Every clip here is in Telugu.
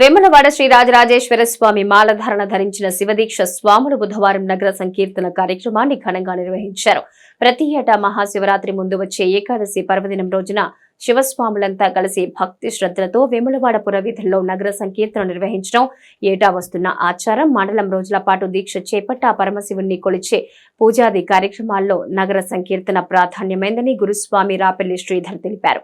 వేములవాడ శ్రీ రాజరాజేశ్వర స్వామి మాలధారణ ధరించిన శివదీక్ష స్వాములు బుధవారం నగర సంకీర్తన కార్యక్రమాన్ని ఘనంగా నిర్వహించారు. ప్రతి ఏటా మహాశివరాత్రి ముందు వచ్చే ఏకాదశి పర్వదినం రోజున శివస్వాములంతా కలిసి భక్తి శ్రద్ధలతో వేములవాడ పురవీధుల్లో నగర సంకీర్తన నిర్వహించడం ఏటా వస్తున్న ఆచారం. మండలం రోజుల పాటు దీక్ష చేపట్ట పరమశివుణ్ణి కొలిచే పూజాది కార్యక్రమాల్లో నగర సంకీర్తన ప్రాధాన్యమైందని గురుస్వామి రాపెల్లి శ్రీధర్ తెలిపారు.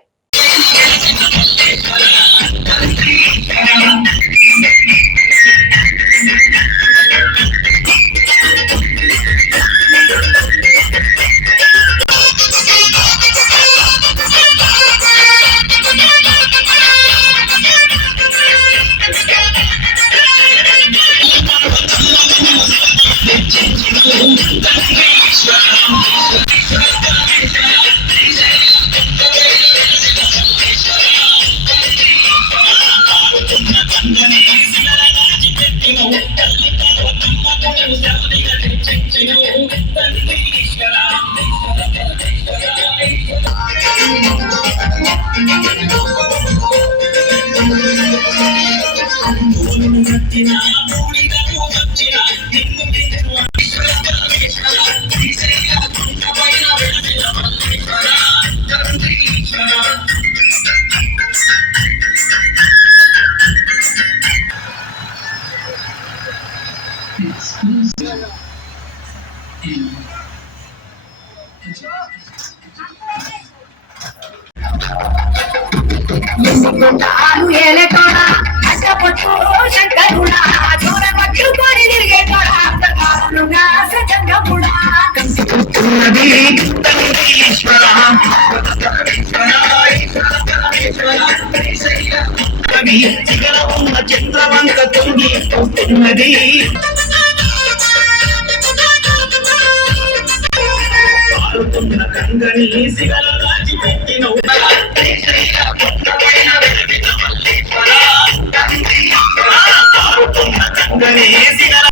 చంద్రవంక తొంగిపోతున్నది పారుతున్న కంగని సిగల రాజి పెట్టిన పారుతున్న కంగని సిగల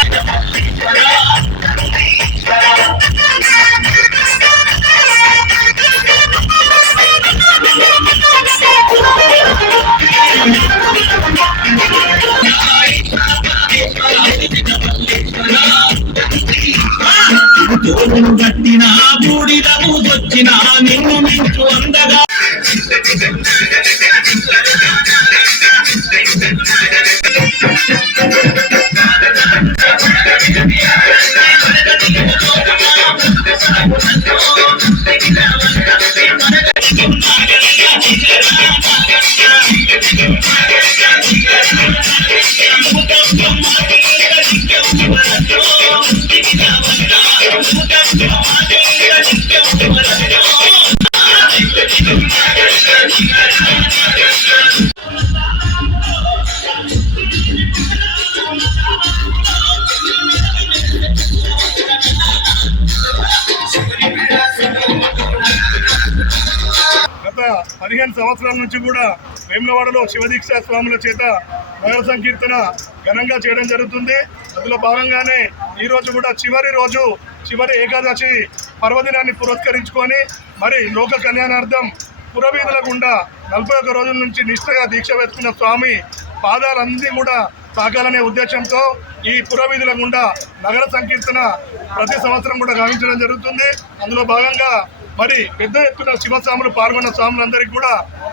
తోడును గట్టిన బూడిదము వచ్చిన నిన్ను మించు అందగా గత 15 సంవత్సరాల నుంచి కూడా వేములవాడలో శివదీక్ష స్వాముల చేత నగర సంకీర్తన ఘనంగా చేయడం జరుగుతుంది. అందులో భాగంగానే ఈ రోజు కూడా చివరి ఏకాదశి పర్వదినాన్ని పురస్కరించుకొని మరి లోక కళ్యాణార్థం పురవీధుల గుండా 41 రోజుల నుంచి నిష్ఠగా దీక్ష వేసుకున్న స్వామి పాదాలన్నీ కూడా తాకాలనే ఉద్దేశంతో ఈ పురవీధుల గుండా నగర సంకీర్తన ప్రతి సంవత్సరం కూడా గావించడం జరుగుతుంది. అందులో భాగంగా మరి పెద్ద ఎత్తున శివస్వాములు పాల్గొన్న స్వాములందరికీ కూడా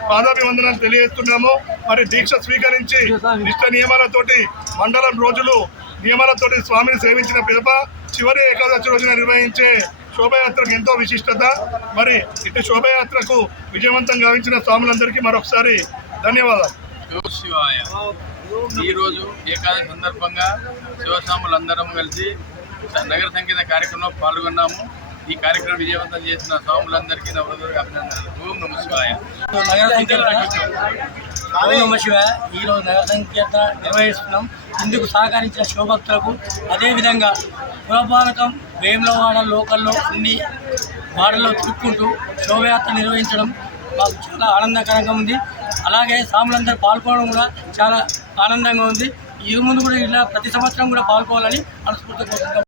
పాదాభివందనాలు తెలియజేస్తున్నాము. మరి దీక్ష స్వీకరించి నిష్ఠ నియమాలతోటి మండలం రోజులు నియమాలతోటి స్వామిని సేవించిన పిదప చివరి ఏకాదశి రోజున నిర్వహించే శోభయాత్రకు ఎంతో విశిష్టత. మరి ఇటు శోభయాత్రకు విజయవంతం గావించిన స్వాములందరికీ మరొకసారి ధన్యవాదాలు. ఈరోజు ఏకాదశి సందర్భంగా శివస్వాములందరం కలిసి నగర సంకీర్తన కార్యక్రమంలో పాల్గొన్నాము. ఈ కార్యక్రమం విజయవంతం చేసిన స్వాములందరికీ నవరాత్రి అభినందనలు. ఓం నమః శివాయ. నగర సంకీర్తన ఓం నమః శివాయ. ఈరోజు నగర సంకీర్తన నిర్వహిస్తున్నాం. ఇందుకు సహకరించిన శివభక్తులకు, అదేవిధంగా పురపాలకం వేములవాడ లోకల్లో అన్ని వాడల్లో తిరుక్కుంటూ శోభయాత్ర నిర్వహించడం మాకు చాలా ఆనందకరంగా ఉంది. అలాగే స్వాములందరూ పాల్గొనడం కూడా చాలా ఆనందంగా ఉంది. ఈ ముందు కూడా ఇలా ప్రతి సంవత్సరం కూడా పాల్గొనాలని మనస్ఫూర్తిగా కోరుకుంటాం.